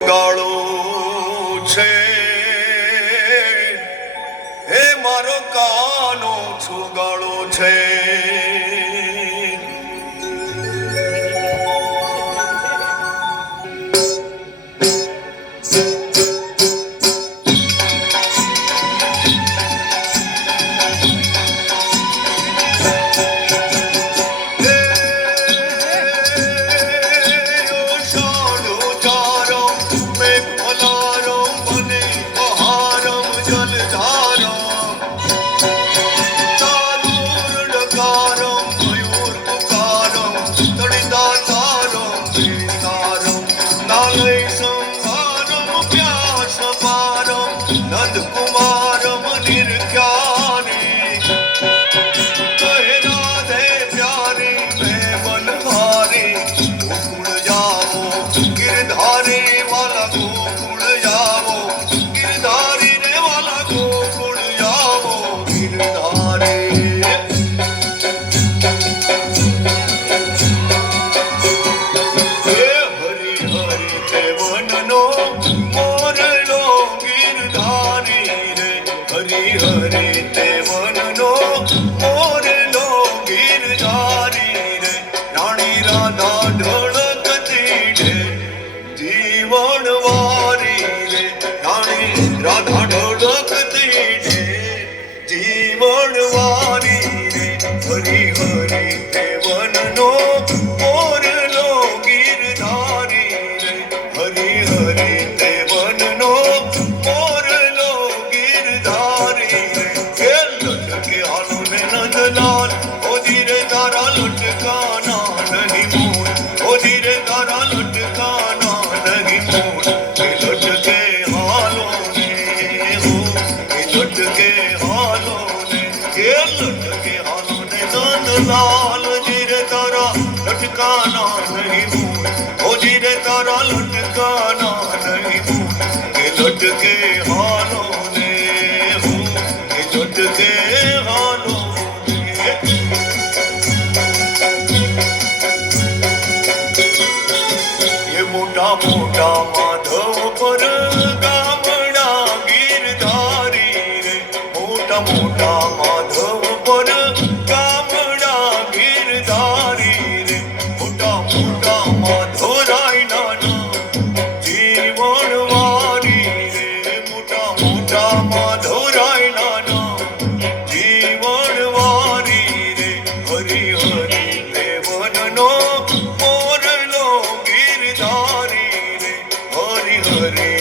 ગાળો છે હે મારો કાનો છુગાળો છે. નંદ કુમાર મનિર ક્યારી કહે રાધે પ્યારી મેં બલહારી ગોકુળ જાવો ગિરધારી વાલા ગોકુળ જાવો ગિરધારી રે વાલા ગોકુળ જાવો ગિરધારી. હરી હરી તે વનનો મોરલો હરી હરી તે વનનો મોરલો ગિરધારી રે રાણી રાધા ઢળકતી ઢે જીવન વારી રે રાણી રાધા ઢળકતી ઢે જીવન વારી રે. હરી હરી તે વનનો મોરલો ગિરધારી રે હરી હરી તે વનનો લાલ ઓ ધીરે તારા લટકાના નહીં મોર ઓ ધીરે તારા લટકાના નહીં મોર એ લટકે હાલો ને હો એ લટકે હાલો ને એ લટકે હાલો ને નંદલાલ ધીરે તારા લટકાના નહીં મોર ઓ ધીરે તારા લટકાના નહીં મોર એ લટકે હાલો ને હો એ લટકે હાલો. મોટા મોટા માધવ પર ગામડા ગિરધારી રે મોટા મોટા માધવ પર ગામડા ગિરધારી રે મોટા મોટા માધવરાય નાના જીવન વારી રે મોટા મોટા માધવરાય નાના જીવન વારી રે. હરી હરી તે વનનો મોરલો ગિરધારી રે હરી હરી